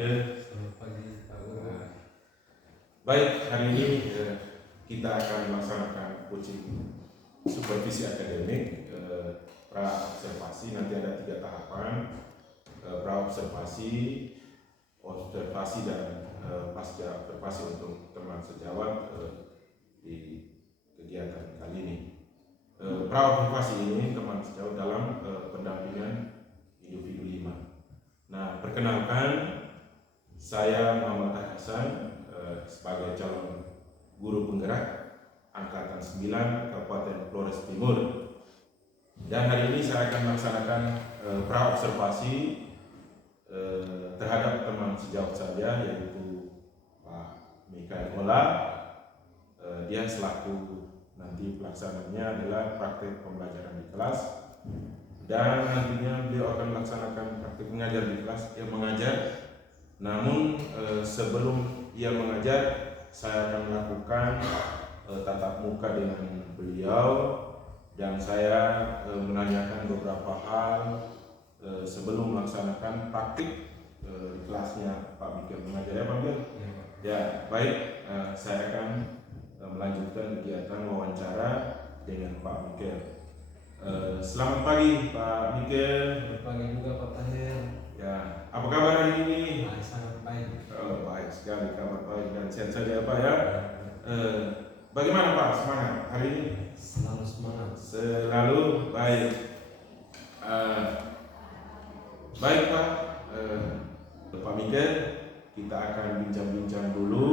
Miguel. Selamat pagi Pak Guru. Baik, hari ini kita akan melaksanakan coaching supervisi akademik pra-observasi. Nanti ada 3 tahapan: pra-observasi, observasi, dan pasca observasi untuk teman sejawat di kegiatan kali ini. Pra-observasi ini teman sejawat dalam pendampingan individu 5. Nah, perkenalkan, saya Muhammad Hasan sebagai calon guru penggerak angkatan 9 Kabupaten Flores Timur. Dan hari ini saya akan melaksanakan pra-observasi terhadap teman sejawat saya, yaitu Pak Mikael Ola. Dia selaku nanti pelaksananya adalah praktek pembelajaran di kelas, dan nantinya beliau akan melaksanakan praktik mengajar di kelas, ia mengajar. Namun sebelum ia mengajar, saya akan melakukan tatap muka dengan beliau, dan saya menanyakan beberapa hal sebelum melaksanakan praktik di kelasnya Pak Mikael mengajar, ya Pak Mikael? Ya, baik. Saya akan melanjutkan kegiatan wawancara dengan Pak Mikael. Selamat pagi Pak Mikael. Selamat pagi juga Pak Tahir. Ya, apa kabar hari ini? Sangat baik. Baik sekali, kabar baik dan sehat saja Pak ya. Bagaimana Pak semangat hari ini? Selalu semangat. Selalu baik. Baik Pak, Pak Mikael, kita akan bincang-bincang dulu.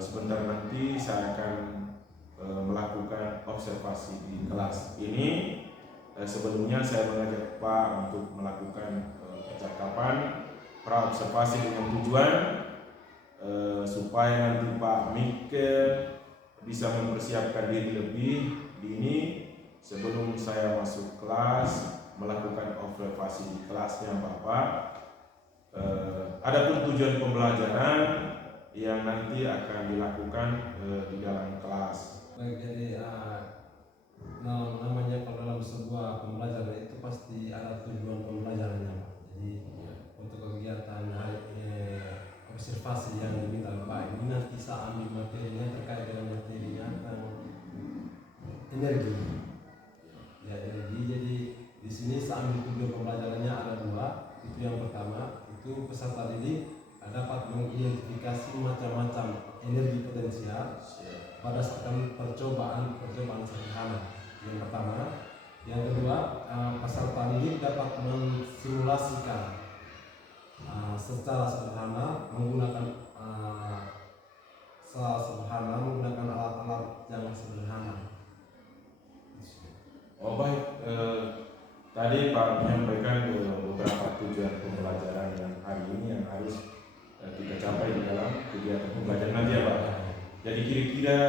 Sebentar nanti saya akan melakukan observasi di kelas ini. Sebelumnya saya mengajak Pak untuk melakukan percakapan pra-observasi dengan tujuan supaya nanti Pak Mikael bisa mempersiapkan diri lebih dini sebelum saya masuk kelas melakukan observasi di kelasnya Bapak. Adapun tujuan pembelajaran yang nanti akan dilakukan di dalam kelas. Baik, jadi namanya kalau dalam sebuah pembelajaran itu pasti ada tujuan pembelajarannya Pak. Jadi untuk kegiatan observasi yang diminta Pak ini, nanti saya ambil materinya terkait dengan materinya tentang energi. Ya, energi. Jadi di sini saya ambil tujuan pembelajarannya ada 2. Itu yang pertama, itu peserta didik dapat mengidentifikasi macam-macam energi potensial pada saat percobaan sederhana. Yang pertama. Yang kedua, peserta didik dapat mensimulasikan secara sederhana menggunakan alat-alat yang sederhana. Oh baik, tadi Pak menyampaikan beberapa tujuan pembelajaran yang hari ini yang harus kita capai di dalam kegiatan pembelajaran nanti ya Pak. Jadi kira-kira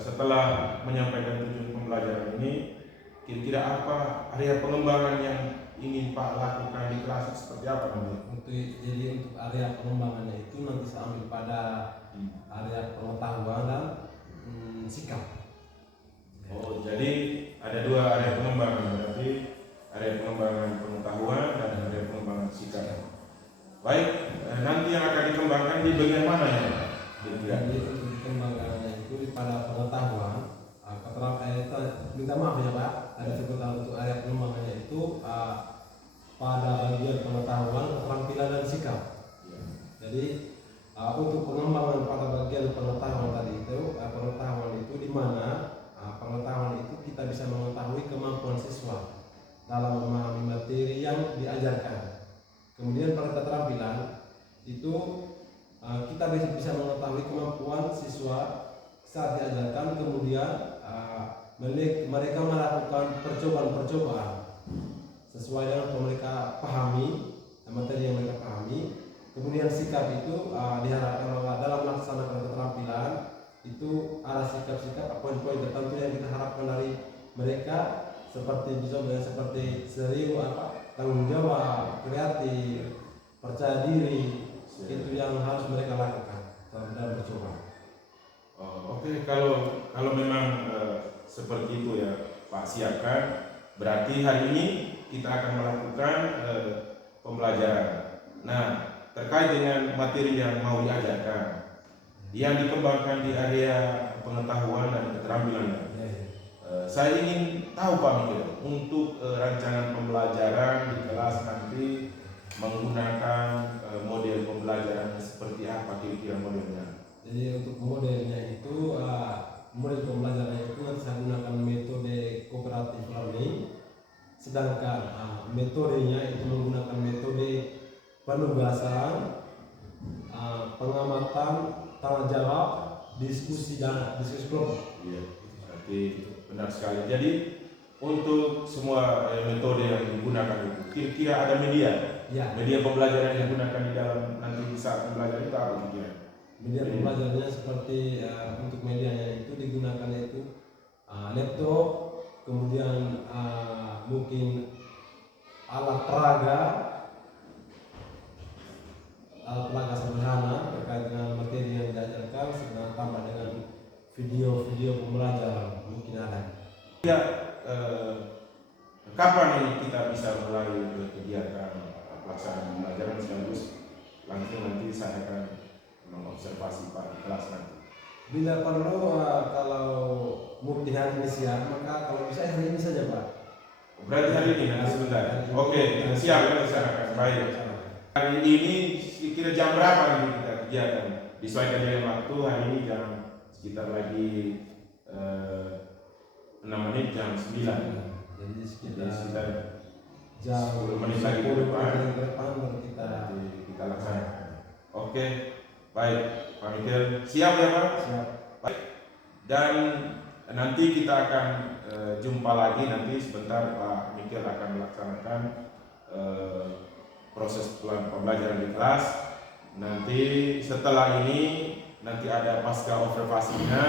setelah menyampaikan tujuan pembelajaran ini, kira-kira apa area pengembangan yang ingin Pak lakukan di kelas seperti apa nanti? Jadi untuk area pengembangannya itu nanti saya ambil pada area pengetahuan dan sikap. Oh, jadi ada 2 area pengembangan, berarti area pengembangan pengetahuan dan area pengembangan sikap. Baik, nanti yang akan dikembangkan di bagian mana ya? Jadi untuk dikembangkannya itu pada pengetahuan. Minta maaf ya Pak, ada sebutan untuk area pengembangannya itu pada bagian pengetahuan, keterampilan dan sikap. Jadi untuk pengembangan pada bagian pengetahuan tadi itu, pengetahuan itu di mana pengetahuan itu kita bisa mengetahui kemampuan siswa dalam memahami materi yang diajarkan. Kemudian pada keterampilan itu kita bisa mengetahui kemampuan siswa saat diajarkan, kemudian mereka melakukan percobaan sesuai dengan yang mereka pahami, materi yang mereka pahami. Kemudian sikap itu diharapkan dalam melaksanakan keterampilan itu ada sikap-sikap, poin-poin tertentu yang kita harapkan dari mereka, seperti serius, tanggung jawab, kreatif, percaya diri. Itu yang harus mereka lakukan dalam percobaan. Oke, kalau memang seperti itu ya Pak, siapkan. Berarti hari ini kita akan melakukan pembelajaran. Nah, terkait dengan materi yang mau diajarkan, yang dikembangkan di area pengetahuan dan keterampilan. Saya ingin tahu Pak Mikir, untuk rancangan pembelajaran di kelas nanti menggunakan model pembelajaran seperti apa kira-kira modelnya? Jadi untuk modelnya itu model pembelajaran itu nanti saya gunakan metode cooperative learning, sedangkan metodenya itu menggunakan metode penugasan, pengamatan, tanya jawab, diskusi kelompok. Iya, berarti benar sekali. Jadi untuk semua metode yang digunakan itu, kira-kira ada media? Ya. Media pembelajaran yang digunakan di dalam nanti saat pembelajaran itu apa kira-kira? Media pembelajarannya seperti untuk medianya itu digunakan itu laptop, kemudian mungkin alat peraga sederhana terkait dengan materi yang diajarkan, sedang tambah dengan video pembelajaran mungkin ada. Ya, kapan ini kita bisa mulai kegiatan pelaksanaan pembelajaran sekaligus langsung nanti saya akan mengobservasi Pak di kelas nanti. Bila perlu kalau mungkin hari ini siang, maka kalau bisa hari ini saja Pak. Berarti hari ini nanti sebentar. Oke, siap kita rencanakan. Baik. Hari ini kira jam berapa nanti kita kegiatan? Disesuaikan dengan waktu hari ini jam sekitar lagi 6 menit jam 9. Jadi sekitar jam 10 menit lagi ke depan baru kita laksanakan. Oke, baik Pak Mikir, siap ya Pak? Siap. Baik. Dan nanti kita akan jumpa lagi nanti sebentar Pak Mikir akan melaksanakan proses pembelajaran di kelas. Nanti setelah ini nanti ada pasca observasinya.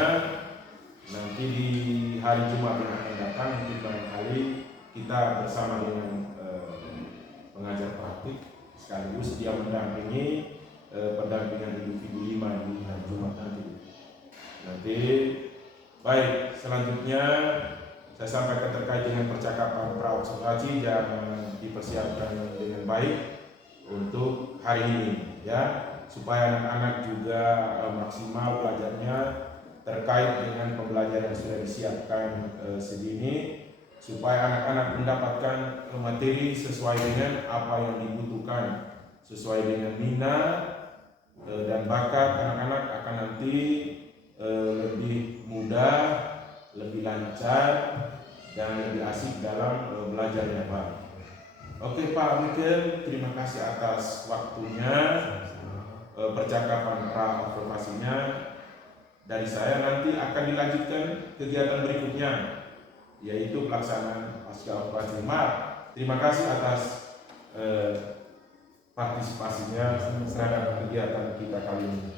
Nanti di hari Jumat yang akan datang mungkin barangkali kita bersama dengan pengajar praktik sekaligus dia mendampingi pendampingan individu 5 di hari Jumat nanti. Baik, selanjutnya saya sampaikan terkait dengan percakapan pra-observasi yang dipersiapkan dengan baik untuk hari ini ya, supaya anak-anak juga maksimal belajarnya terkait dengan pembelajaran yang sudah disiapkan sedini, supaya anak-anak mendapatkan materi sesuai dengan apa yang dibutuhkan, sesuai dengan minat dan bakat anak-anak akan nanti lebih mudah, lebih lancar dan lebih asik dalam belajarnya Pak. Oke Pak Mikir, terima kasih atas waktunya, percakapan pra-observasinya. Dari saya nanti akan dilanjutkan kegiatan berikutnya, yaitu pelaksanaan pasca operasi Maret. Terima kasih atas partisipasinya terhadap kegiatan kita kali ini.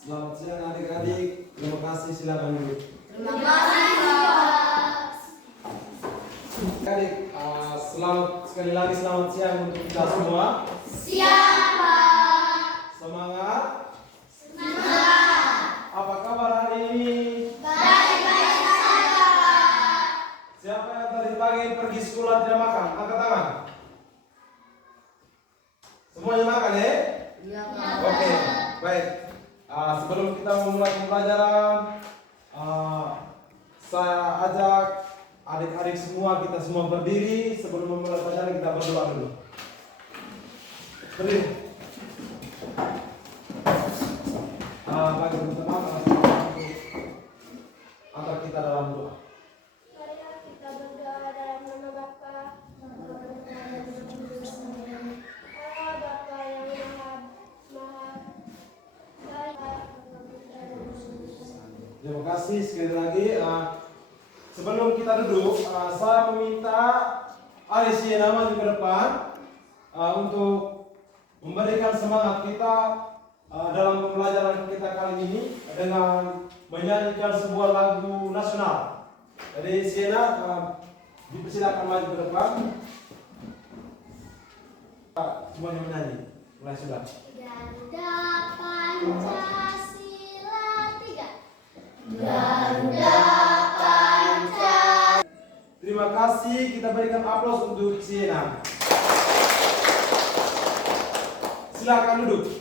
Selamat siang adik-adik, terima kasih, silakan dulu. Terima kasih Pak. Adik, sekali lagi selamat siang untuk kita semua. Siap Pak. Semangat. Semangat. Apa kabar hari ini? Baik-baik saja Pak. Siapa yang tadi pagi pergi sekolah tidak makan? Angkat tangan. Semuanya makan ya? Iya Oke, baik. Sebelum kita memulai pembelajaran, saya ajak adik-adik semua, kita semua berdiri. Sebelum memulai pelajaran kita berdoa dulu. Berdiri. Bagi teman-teman, antar kita dalam doa. Mari kita berdoa dalam nama Bapa, Allah Bapa yang maha baik. Terima kasih sekali lagi. Sebelum kita duduk, saya meminta Alicia maju ke depan untuk memberikan semangat kita dalam pembelajaran kita kali ini dengan menyanyikan sebuah lagu nasional. Jadi Siena dipersilakan maju ke depan. Semuanya menyanyi. Mulai sudah. Dan Pancasila 3. Garuda Pancasila. Terima kasih, kita berikan aplaus untuk Siena. Silakan duduk.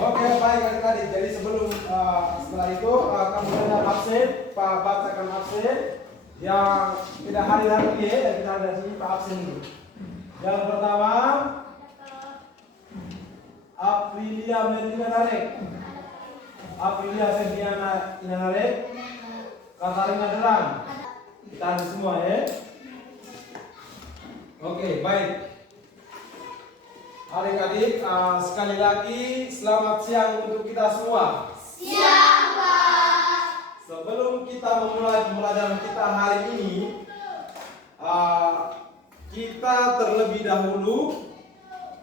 Oke, baik adik-adik. Jadi setelah itu kamu dengar absen, Pak bacakan absen. Yang tidak hadir hari ini, dan kita ada sini Pak absen dulu. Yang pertama, Aprilia Melina Narek. Aprilia Ferdiana Inarek. Katarina Derang. Kita ada semua ya. Oke, baik. Adik-adik, sekali lagi selamat siang untuk kita semua. Siang, Pak. Sebelum kita memulai pembelajaran kita hari ini, kita terlebih dahulu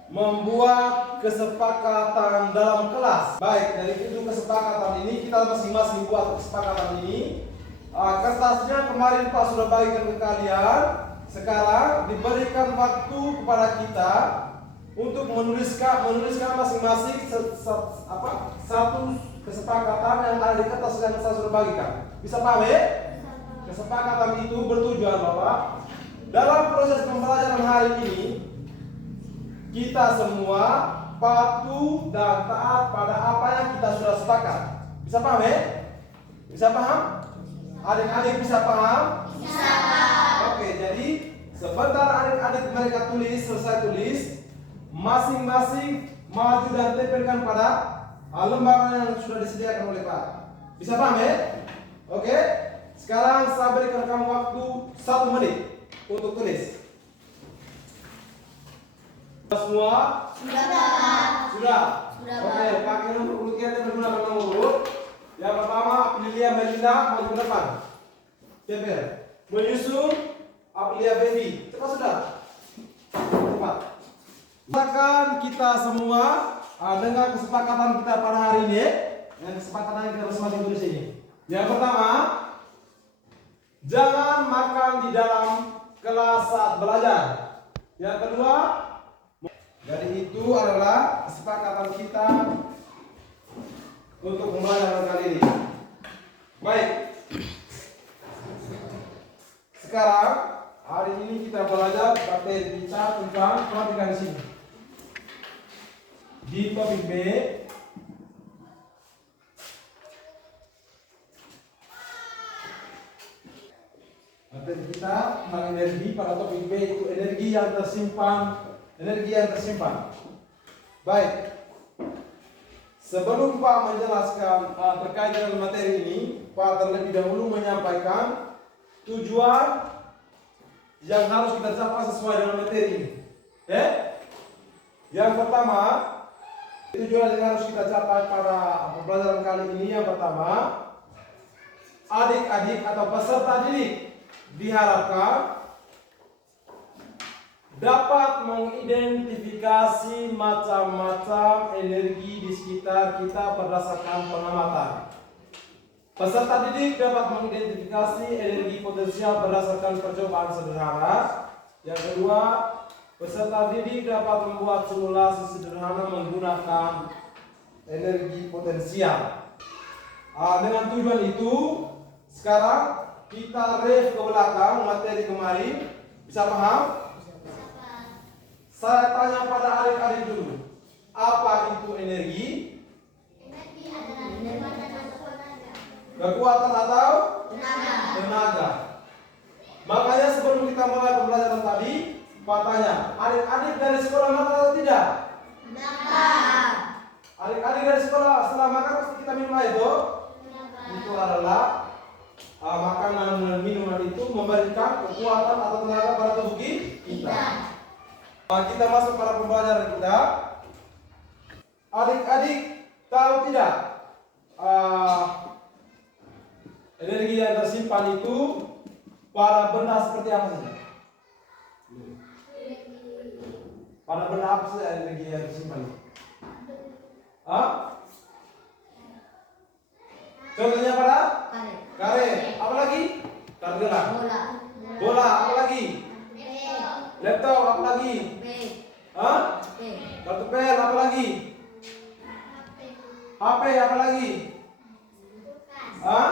membuat kesepakatan dalam kelas. Baik, dari itu kesepakatan ini kita masing-masing buat kesepakatan ini. Kertasnya kemarin Pak sudah bagikan ke kalian. Sekarang diberikan waktu kepada kita untuk menuliskan masing-masing satu kesepakatan yang ada di kertas yang saya sudah bagikan. Bisa paham ya? Kesepakatan itu bertujuan bahwa dalam proses pembelajaran hari ini kita semua patuh dan taat pada apa yang kita sudah sepakat. Bisa paham ya? Bisa paham? Adik-adik bisa paham? Bisa, Pak. Oke, jadi sebentar adik-adik mereka selesai tulis, masing-masing maju dan tempelkan pada lembaran yang sudah disediakan oleh Pak. Bisa paham ya? Oke. Sekarang saya berikan kamu waktu 1 menit untuk tulis. Semua? Sudah, Pak. Sudah. Sudah, Oke, Pak. pakai nomor urut kita menggunakan nomor urut. Yang pertama, Aprilia Melinda maju ke depan. Tempel. Menyusul Aprilia Baby. Cepat sudah. Cepat. Silakan kita semua dengan kesepakatan kita pada hari ini. Yang kesepakatan yang kita masing-masing tulis ini. Yang pertama, jangan makan di dalam kelas saat belajar. Yang kedua, jadi itu adalah kesepakatan kita untuk pembelajaran kali ini. Baik. Sekarang hari ini kita belajar materi bicara tentang perhatikan di sini. Di topik B, materi kita tentang energi. Pada topik B itu energi yang tersimpan. Baik. Sebelum Pak menjelaskan terkait dengan materi ini, Pak terlebih dahulu menyampaikan tujuan yang harus kita capai sesuai dengan materi ini. Yang pertama, tujuan yang harus kita capai pada pembelajaran kali ini, yang pertama, adik-adik atau peserta didik diharapkan dapat mengidentifikasi macam-macam energi di sekitar kita berdasarkan pengamatan. Peserta didik dapat mengidentifikasi energi potensial berdasarkan percobaan sederhana. Yang kedua, peserta didik dapat membuat simulasi sederhana menggunakan energi potensial. Dengan tujuan itu, sekarang kita review ke belakang materi kemarin. Bisa paham? Saya tanya pada adik-adik dulu, apa itu energi? Energi adalah kekuatan atau tenaga. Kekuatan atau Tenaga. tenaga. Makanya sebelum kita mulai pembelajaran tadi, Pak tanya, adik-adik dari sekolah makan atau tidak? Makan. Adik-adik dari sekolah setelah makan pasti kita minum air toh? Itu adalah makanan dan minuman itu memberikan kekuatan atau tenaga pada tubuh kita. Kita masuk pada pembelajaran kita. Adik-adik tahu tidak energi yang tersimpan itu pada benda seperti apa saja? Pada benda apa saja energi yang tersimpan itu? Contohnya pada karet. Apa lagi? Kartu bola. Apa lagi? Laptop. Apa lagi? Kartu pel, apa lagi? HP, apa lagi? Hah?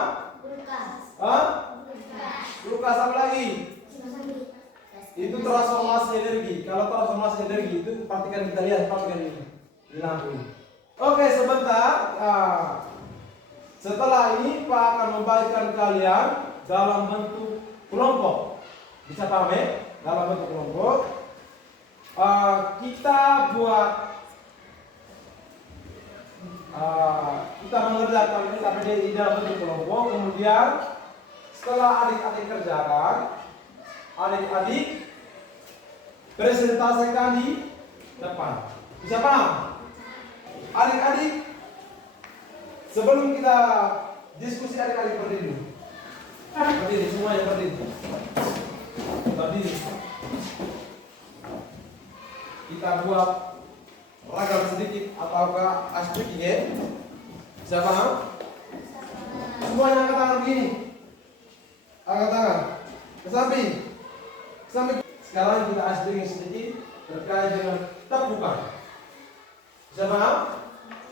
Kulkas, apa lagi? Itu transformasi energi. Kalau transformasi energi itu praktikan kita lihat, praktikan ini di lampu ini. Oke, sebentar. Setelah ini Pak akan membagikan kalian dalam bentuk kelompok. Bisa paham ya? Dalam bentuk kelompok. Kita buat kita mengerjakan ini KPDI dalam bentuk kelompok. Kemudian setelah adik-adik kerjakan, adik-adik presentasikan di depan. Bisa paham? Adik-adik, sebelum kita diskusi, adik-adik berdiri. Berdiri, semuanya berdiri. Berdiri. Kita buat ragam sedikit ataukah aspek ya? Bisa paham? Semuanya angkat tangan begini. Angkat tangan. Ke samping. Ke samping. Sekarang kita aspek sedikit terkait dengan tepukan. Bisa paham?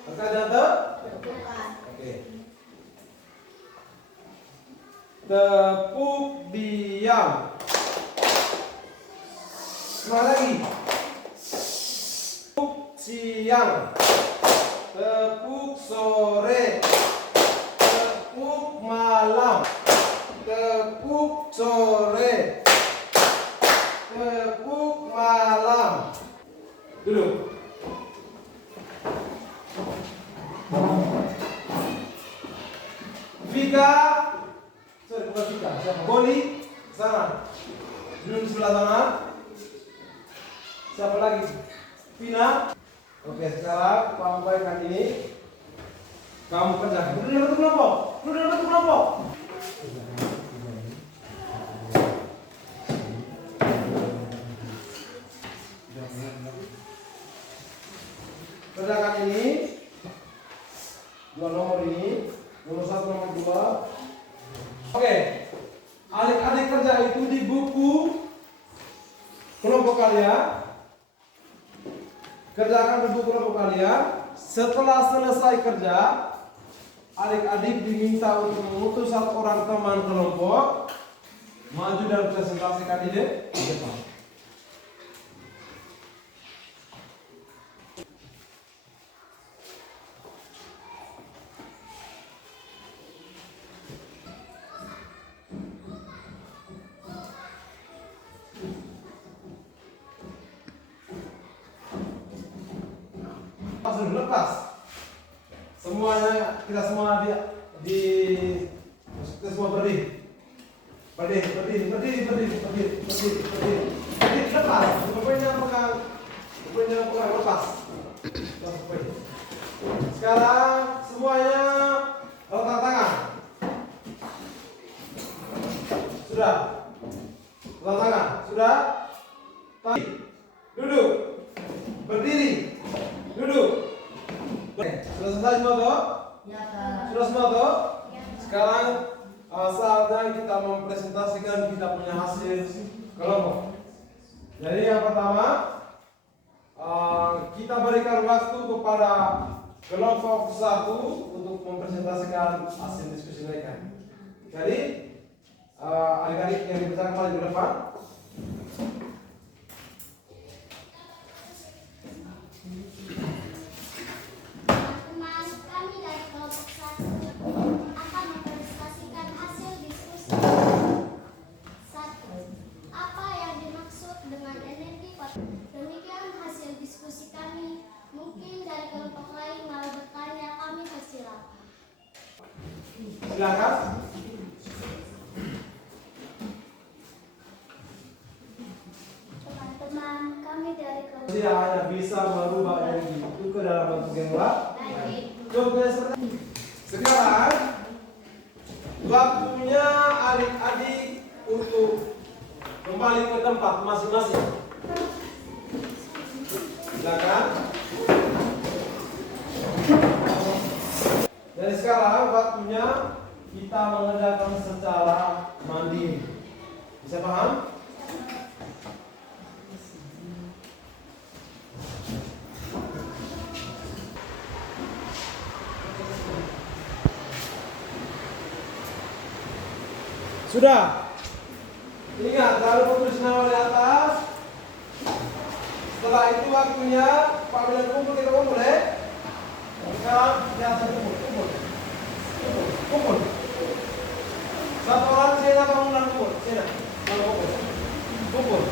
Terkait dengan tepukan. Oke. Tepuk diam. Sekali lagi. Tepuk siang. Tepuk sore. Tepuk malam. Tepuk sore. Tepuk malam. Duduk. Vika, sorry bukan Vika, siapa? Boli, sana. Duduk di sebelah sana. Siapa lagi? Vina. Oke, sekarang kamu baikkan ini. Kamu kerjakan. Duduk dalam bentuk kelompok. Duduk dalam bentuk kelompok. Kerjakan ini. Dua nomor ini. Nomor 1, nomor 2. Oke. Adik-adik kerja itu di buku kelompok kalian. Kerjakan di buku kelompok kalian. Setelah selesai kerja, adik-adik diminta untuk mengutus satu orang teman kelompok maju dan presentasikan ide di depan. Langsung lepas. Semuanya kita semua kita semua berdiri. Berdiri lepas. Pokoknya pegang lepas. Sekarang semuanya letak tangan. Sudah. Letak tangan. Sudah. Duduk. Berdiri. Duduk. Sudah selesai semua toh? Ya, Kak. Sudah semua toh? Ya. Sekarang saatnya kita mempresentasikan kita punya hasil kelompok. Jadi yang pertama kita berikan waktu kepada kelompok 1 untuk mempresentasikan hasil diskusi mereka. Jadi adik-adik yang dipersilakan maju ke depan. Silakan. Teman-teman kami dari kelompok Dia hanya bisa merubah energi itu ke dalam bentuk yang lain. Contohnya seperti sekarang waktunya adik-adik untuk kembali ke tempat masing-masing. Silakan. Jadi sekarang waktunya kita mengerjakan secara mandiri. Bisa paham? Sudah. Ingat, kalau tulis nama di atas. Setelah itu waktunya Pak Bilang kumpul, kita kumpul ya. Sekarang jangan kumpul. Satu orang sini bangunan kumpul, sini. Kalau kumpul.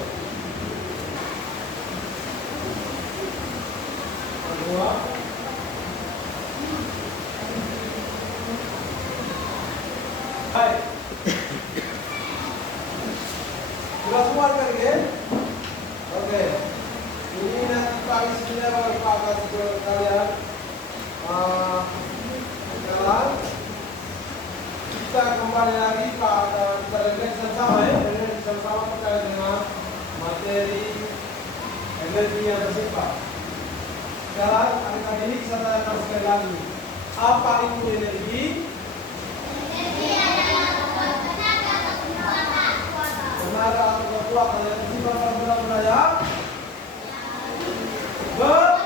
Dua. Hai. Sudah semua kan ya? Oke. Ini nanti pagi sebenarnya baru Pak kasih ke kalian. Sekarang kita kembali lagi pada kita refleksi sama ya. Refleksi sama terkait dengan materi energi yang tersimpan. Sekarang adik-adik ini saya tanyakan sekali lagi. Apa itu energi? Tenaga atau kekuatan yang tersimpan dalam benda-benda yang bergerak.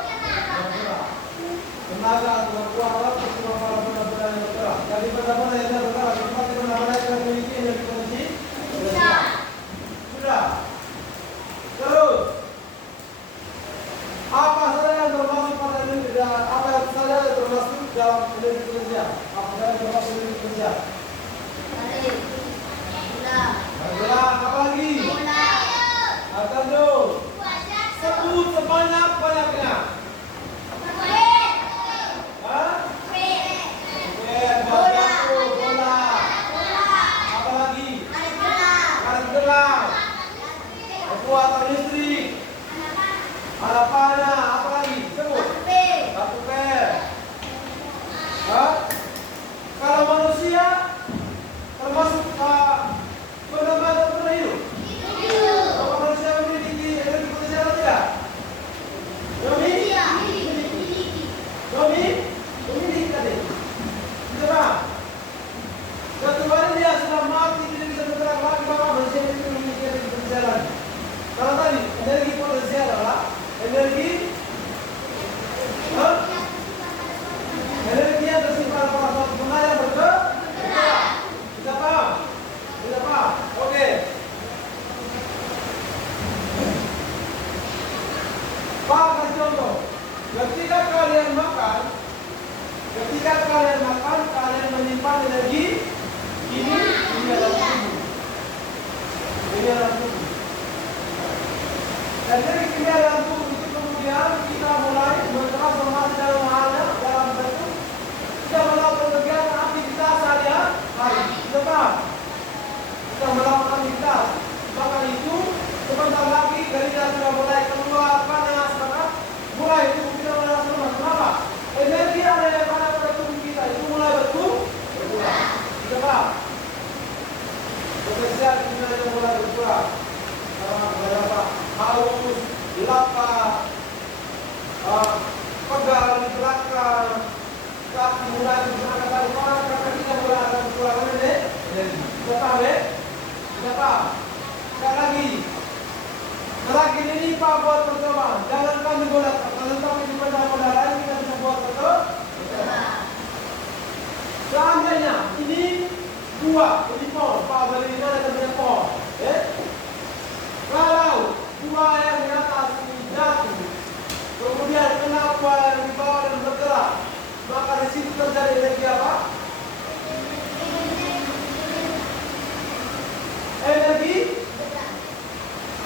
Tenaga atau kekuatan tersimpan dalam benda-benda yang bergerak. Jadi benda-benda yang bergerak, seperti benda-benda yang memiliki energi potensi. Sudah. Terus, apa saja yang termasuk pada energi? Apa yang saja yang termasuk dalam energi potensial? Apa saja yang termasuk energi potensial? Bergerak, apa lagi? Atau sebut sebanyak-banyaknya. Bola. Apa lagi? Karet gelang. Kekuatan listrik. Anak panah. Apa lagi? Sebut. Satu pel. Kalau manusia termasuk benda-benda pernah hidup. Kalau manusia memiliki energi potensial atau tidak? Memiliki tadi. Tidak paham? Kecuali dia sudah mati, tidak bisa bergerak lagi, maka manusia itu memiliki energi potensial lagi. Kalau tadi, energi potensial adalah energi yang tersimpan pada suatu benda yang bergerak. Tidak paham? Tidak paham? Oke. Pak, kasih contoh. Ketika kalian makan, kalian menyimpan energi ini dalam tubuh. Ini dalam tubuh. Energi ini dalam tubuh itu kemudian kita mulai bertransformasi dalam bentuk kita melakukan kegiatan aktivitas sehari-hari. Kita paham? Kita melakukan aktivitas. Maka itu sebentar lagi kita sudah mulai keluar panas, maka mulai itu kita mulai semua. Kenapa? Energi ada yang ada pada tubuh kita itu mulai berkurang. Kita paham? Potensial kita yang mulai berkurang. Karena haus, lapar, pegal di belakang, kaki mulai bergerak dari orang, karena kita mulai ada kekurangan energi. Kita paham ya? Kita paham? Sekali lagi. Terakhir ini Pak buat percobaan. Jangan kami bolak, tetapi di benda-benda lain kita bisa buat percobaan. Seandainya ini buah, ini pohon. Pak beli di mana kita pohon? Kalau buah yang di atas ini jatuh, kemudian kena buah yang di bawah dan bergerak, maka di situ terjadi energi apa?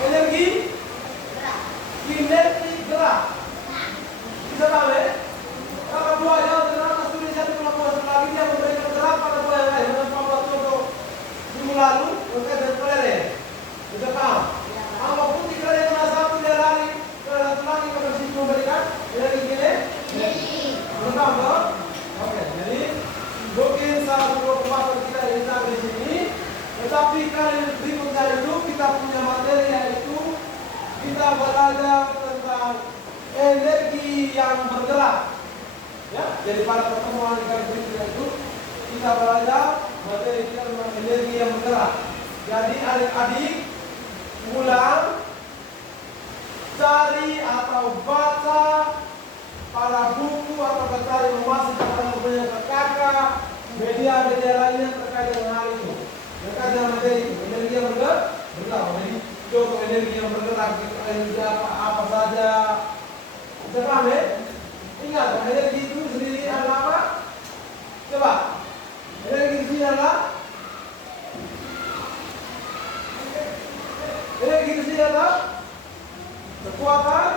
Energi kinetik gerak. Bisa tahu ya? Kalau buah yang di atas itu jatuh kena buah lagi, dia memberikan gerak pada buah yang lain. Dengan buat contoh minggu lalu, maka dan kelereng. Bisa paham? Apapun jika dia kena satu, dia lari ke satu lagi, pada situ memberikan energi kinetik. Bisa paham toh? Oke, jadi mungkin salah satu pembahasan kita ini sampai di sini. Tetapi kali berikutnya itu kita punya materi yaitu kita belajar tentang energi yang bergerak. Ya, jadi pada pertemuan kali berikutnya itu kita belajar materi kita tentang energi yang bergerak. Jadi adik-adik ulang, cari atau baca pada buku atau cari informasi tentang kakak media-media lainnya terkait dengan hal itu. Maka dengan materi itu. Energi yang bergerak. Jadi contoh energi yang bergerak itu energi apa saja. Bisa paham ya? Ingat, energi itu sendiri adalah apa? Coba. Energi itu sendiri adalah kekuatan.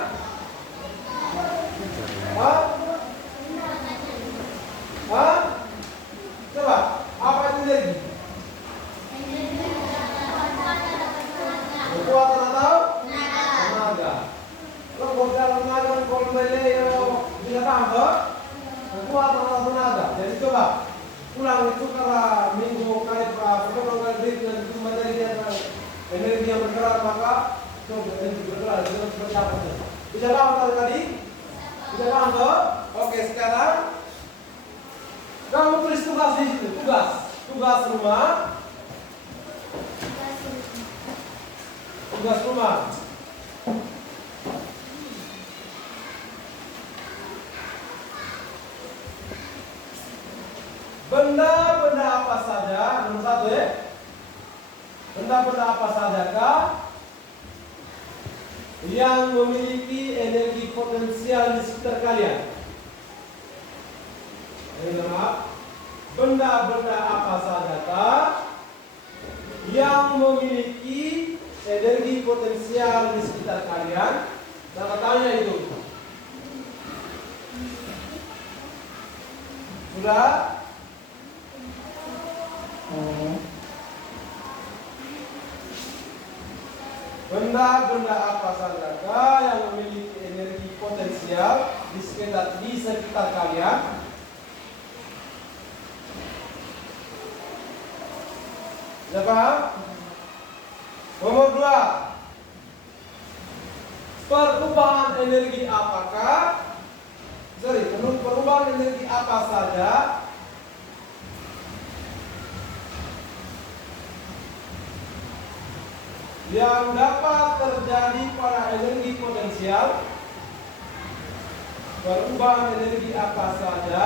Coba, apa itu energi? Kekuatan atau tenaga. Kalau dalam tenaga kalau bisa paham toh? Kekuatan atau tenaga. Jadi coba ulang itu karena minggu kali pertemuan kali berikutnya itu materi dia energi yang bergerak, maka coba energi bergerak itu seperti apa? Bisa paham tadi? Bisa paham toh? Oke, sekarang kamu tulis tugas di situ, tugas rumah. Tugas rumah. Benda-benda apa saja, nomor 1 ya. Benda-benda apa sajakah yang memiliki energi potensial di sekitar kalian? Maaf. Benda-benda apa sajakah yang memiliki energi potensial di sekitar kalian? Tanda tanya itu. Sudah? Benda-benda apa sajakah yang memiliki energi potensial di sekitar kalian? Sudah paham? Nomor 2. Perubahan energi perubahan energi apa saja yang dapat terjadi pada energi potensial? Perubahan energi apa saja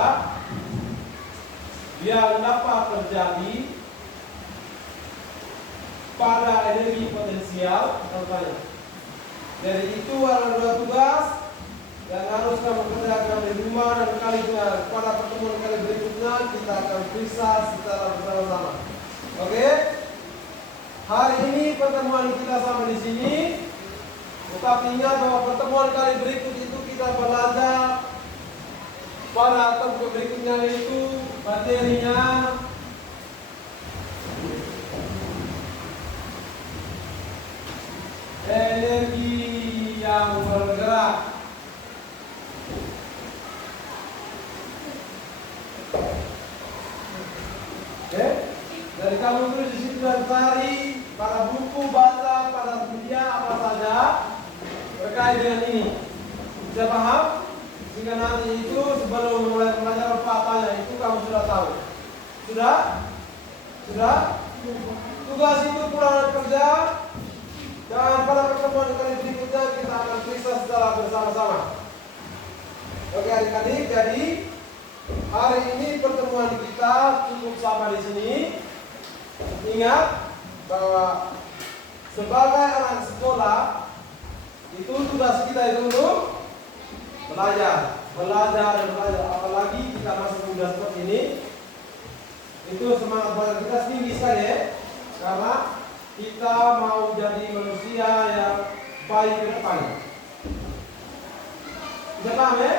yang dapat terjadi pada energi potensial? Contohnya. Jadi itu adalah 2 tugas yang harus kamu kerjakan di rumah, dan pada pertemuan kali berikutnya kita akan periksa secara bersama-sama. Oke? Hari ini pertemuan kita sampai di sini. Tetapi ingat bahwa pertemuan kali berikut itu kita belajar pada topik berikutnya, yaitu materinya energi yang bergerak. Oke? Dari kamu tulis di situ dan cari pada buku, baca pada media apa saja terkait dengan ini. Bisa paham? Sehingga nanti itu sebelum mulai pelajaran faktanya itu kamu sudah tahu. Sudah? Tugas itu pulang kerja. Dan pada pertemuan kali berikutnya kita akan periksa secara bersama-sama. Oke adik-adik, jadi hari ini pertemuan kita cukup sampai di sini. Ingat bahwa sebagai anak sekolah itu tugas kita itu untuk belajar. Apalagi kita masih muda seperti ini, itu semangat belajar kita tinggi sekali ya, karena kita mau jadi manusia yang baik ke depan. Bisa paham ya?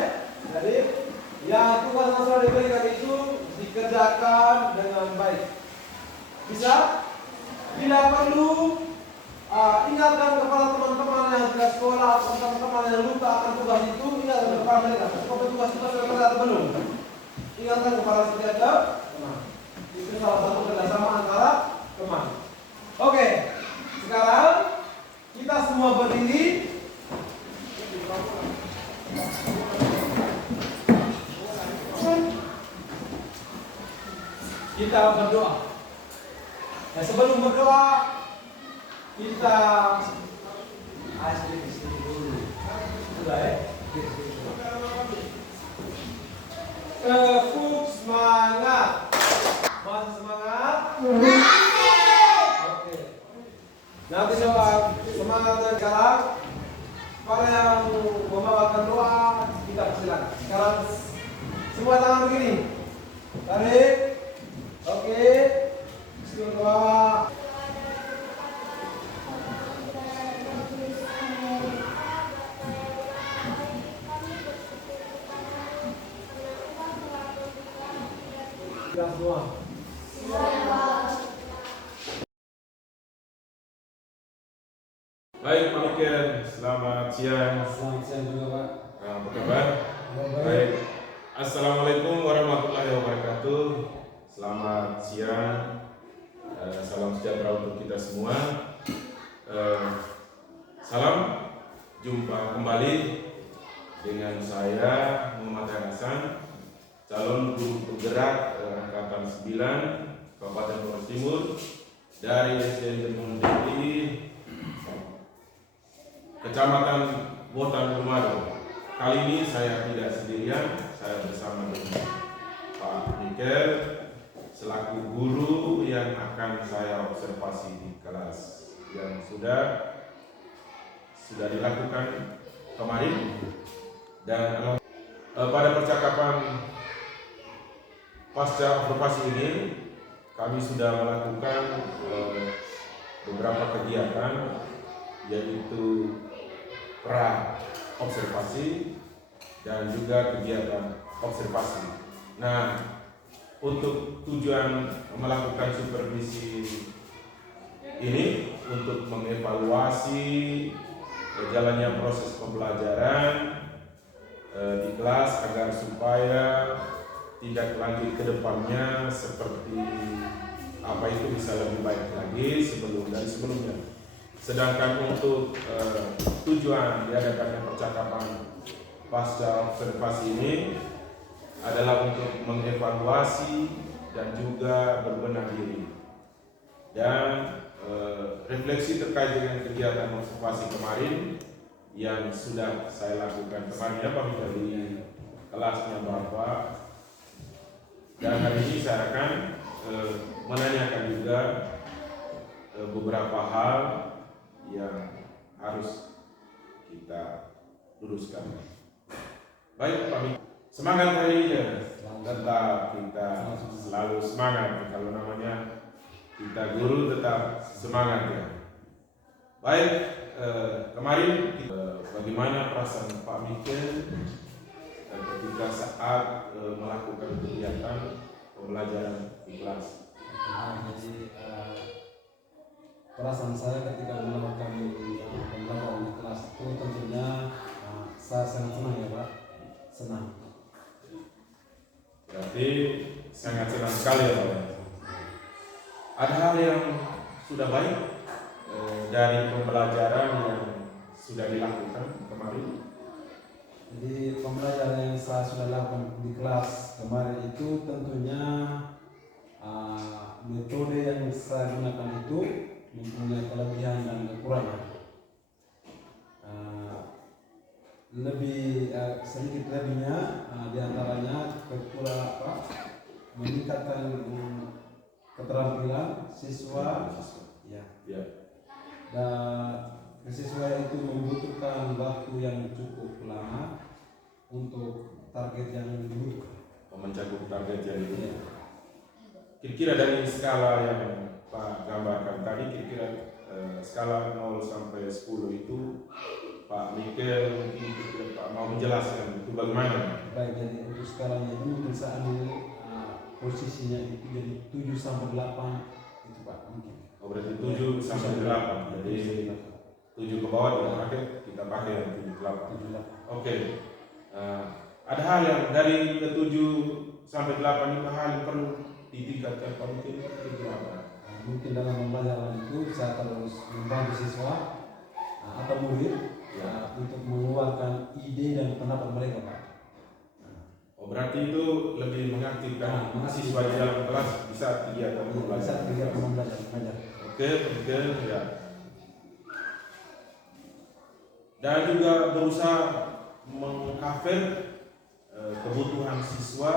Jadi ya tugas yang sudah diberikan itu dikerjakan dengan baik. Bisa? Bila perlu ingatkan kepada teman-teman yang tidak sekolah atau teman-teman yang lupa akan tugas itu, ingatkan kepada mereka. Apakah tugas kita sudah kerja atau belum? Ingatkan kepada setiap teman. Itu salah satu kerjasama antara teman. Oke, sekarang kita semua berdiri. Kita berdoa. Nah, sebelum berdoa kita dulu. Sudah ya? Tepuk semangat. Masih semangat? Semua tangan begini. Tarik. Oke. Senyum ke bawah. Kita semua. Baik Pak Mikel, selamat siang. Selamat siang juga Pak. Apa kabar? Baik. Baik. Assalamualaikum warahmatullahi wabarakatuh. Selamat siang. Salam sejahtera untuk kita semua. Salam. Jumpa kembali dengan saya Muhammad Hasan, calon guru penggerak angkatan 9 Kabupaten Flores Timur dari SDN Dendi, Kecamatan Botan Rumado. Kali ini saya tidak sendirian, saya bersama dengan Pak Mikel selaku guru yang akan saya observasi di kelas yang sudah dilakukan kemarin. Dan pada percakapan pasca observasi ini kami sudah melakukan beberapa kegiatan, yaitu pra observasi dan juga kegiatan observasi. Nah, untuk tujuan melakukan supervisi ini untuk mengevaluasi jalannya proses pembelajaran di kelas agar supaya tindak lanjut ke depannya seperti apa itu bisa lebih baik lagi dari sebelumnya. Sedangkan untuk tujuan diadakannya percakapan pasca observasi ini adalah untuk mengevaluasi dan juga berbenah diri dan refleksi terkait dengan kegiatan observasi kemarin yang sudah saya lakukan kemarin ya Pak Mikel, di kelasnya Bapak. Dan hari ini saya akan menanyakan juga beberapa hal yang harus kita luruskan. Baik Pak Mikel, semangat hari ini ya. Tetap kita selalu semangat. Kalau namanya kita guru tetap semangat ya. Baik, kemarin bagaimana perasaan Pak Mikel ketika saat melakukan kegiatan pembelajaran di kelas? Jadi perasaan saya ketika melakukan pembelajaran di kelas itu tentunya saya sangat senang ya Pak. Senang. Berarti sangat senang sekali ya Pak. Ada hal yang sudah baik dari pembelajaran yang sudah dilakukan kemarin. Jadi pembelajaran yang saya sudah lakukan di kelas kemarin itu tentunya metode yang saya gunakan itu mempunyai kelebihan dan kekurangan. Sedikit lebihnya diantaranya meningkatkan keterampilan siswa ya. Dan siswa itu membutuhkan waktu yang cukup lama untuk target yang dibutuhkan, Mencakup target yang itu. Kira-kira dari skala yang Pak gambarkan tadi, kira-kira skala 0 sampai 10 itu Pak Mikel mungkin Pak mau menjelaskan itu bagaimana? Baik, jadi untuk skalanya ini mungkin saya ambil posisinya itu jadi 7 sampai 8 itu Pak mungkin. Oh, berarti 7 sampai 8. Jadi 7 ke bawah kita pakai yang 7 ke 8. Oke. Ada hal yang dari ke 7 sampai 8 itu hal yang perlu ditingkatkan Pak Mikel itu apa? Mungkin dalam pembelajaran itu saya terus membantu siswa atau murid untuk mengeluarkan ide dan pendapat mereka Pak. Oh, berarti itu lebih mengaktifkan siswa di dalam kelas bisa kegiatan Bisa kegiatan mengajar. Oke, ya. Dan juga berusaha mengcover kebutuhan siswa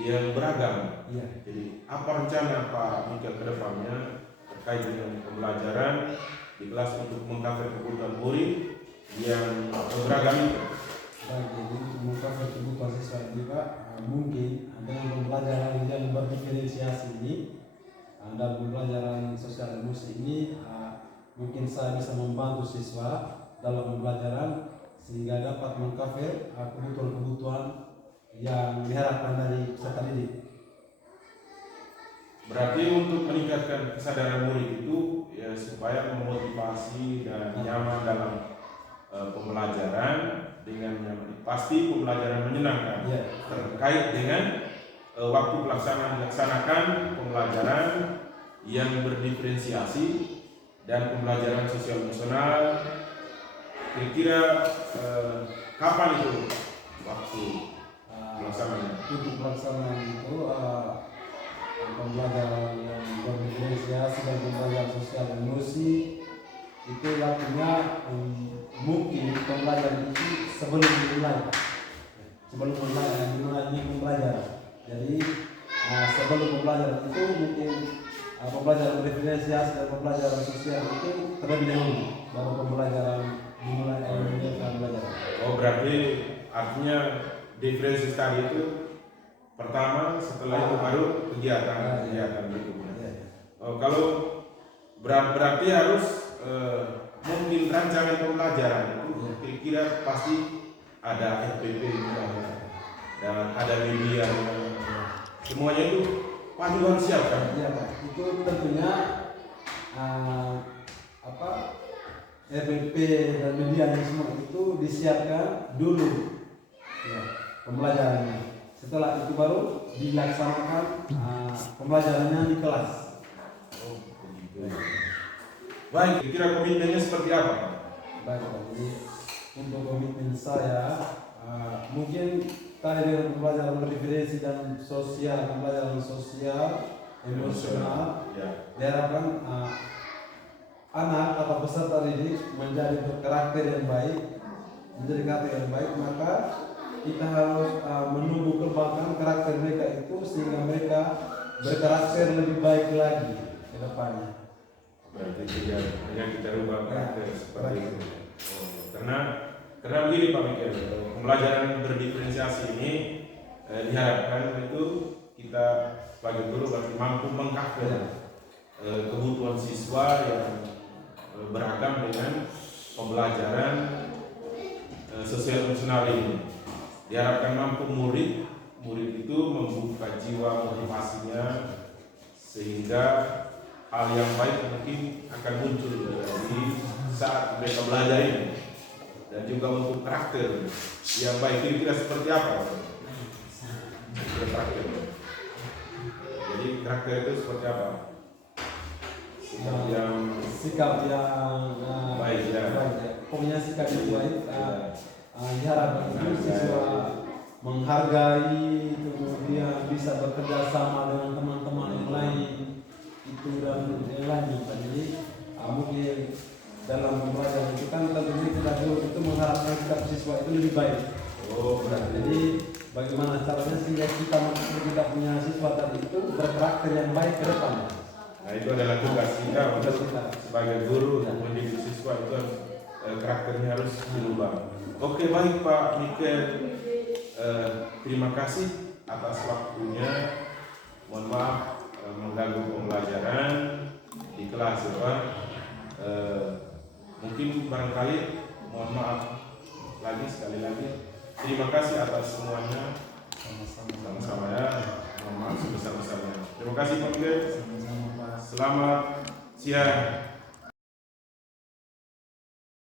yang beragam. Iya. Jadi apa rencana Pak Mikel ke depannya terkait dengan pembelajaran di kelas untuk mengcover kebutuhan murid yang beragam itu? Baik, jadi untuk mengcover kebutuhan siswa siswa juga mungkin dengan pembelajaran yang berdiferensiasi ini dan pembelajaran sosial emosi ini mungkin saya bisa membantu siswa dalam pembelajaran sehingga dapat mengcover kebutuhan-kebutuhan yang diharapkan dari peserta didik. Berarti untuk meningkatkan kesadaran murid itu ya supaya memotivasi dan nyaman dalam pembelajaran dengan nyaman. Pasti pembelajaran menyenangkan terkait dengan waktu dilaksanakan pembelajaran yang berdiferensiasi dan pembelajaran sosial emosional. Kira-kira kapan itu waktu pelaksanaan? Untuk pelaksanaan itu pembelajaran yang berdiferensiasi dan pembelajaran sosial emosi itu waktunya mungkin pembelajaran itu sebelum dimulai pembelajaran. Jadi sebelum pembelajaran itu mungkin pembelajaran berdiferensiasi dan pembelajaran sosial itu terlebih dahulu baru pembelajaran dimulai pembelajaran. Oh, berarti artinya diferensiasi tadi itu pertama, setelah itu baru kegiatan gitu. Oh, kalau berarti harus mungkin rancangan pembelajaran itu kira-kira pasti ada FPP dan ada media, semuanya itu pasti harus siapkan. Ya, Pak. Itu tentunya FPP dan medianya semua itu disiapkan dulu pembelajarannya. Setelah itu baru dilaksanakan pembelajarannya di kelas. Oh, begitu. Baik, kira-kira komitmennya seperti apa? Baik, Pak. Jadi untuk komitmen saya mungkin tadi dengan pembelajaran berdiferensi dan pembelajaran sosial emosional diharapkan anak atau peserta didik menjadi karakter yang baik, maka kita harus menumbuh kembangkan karakter mereka itu sehingga mereka berkarakter lebih baik lagi ke depannya. Berarti dengan kita rubah karakter seperti itu. Karena begini Pak Mikir, pembelajaran berdiferensiasi ini diharapkan itu kita sebagai guru berarti mampu mengcover kebutuhan siswa yang beragam dengan pembelajaran sosial emosional ini. Diharapkan mampu murid itu membuka jiwa motivasinya sehingga hal yang baik mungkin akan muncul di saat mereka belajar ini, dan juga untuk karakter yang baik kira-kira seperti apa? Karakter. Jadi karakter itu seperti apa? Sikap yang baik ya. Pokoknya sikap yang baik. Diharapkan itu siswa menghargai, kemudian bisa bekerja sama dengan teman-teman yang lain itu dan yang lain. Jadi mungkin dalam pembelajaran itu kan tentunya kita dulu itu mengharapkan sikap siswa itu lebih baik. Oh, berarti. Jadi bagaimana caranya sehingga kita punya siswa tadi itu berkarakter yang baik ke depan. Nah, itu adalah tugas kita sebagai guru untuk mendidik siswa itu karakternya harus dirubah. Oke, baik Pak Mikel, terima kasih atas waktunya. Mohon maaf mengganggu pembelajaran di kelas ya Pak. Mungkin barangkali mohon maaf lagi sekali lagi. Terima kasih atas semuanya. Sama-sama ya. Mohon maaf sebesar-besarnya. Terima kasih Pak Mikel. Selamat siang.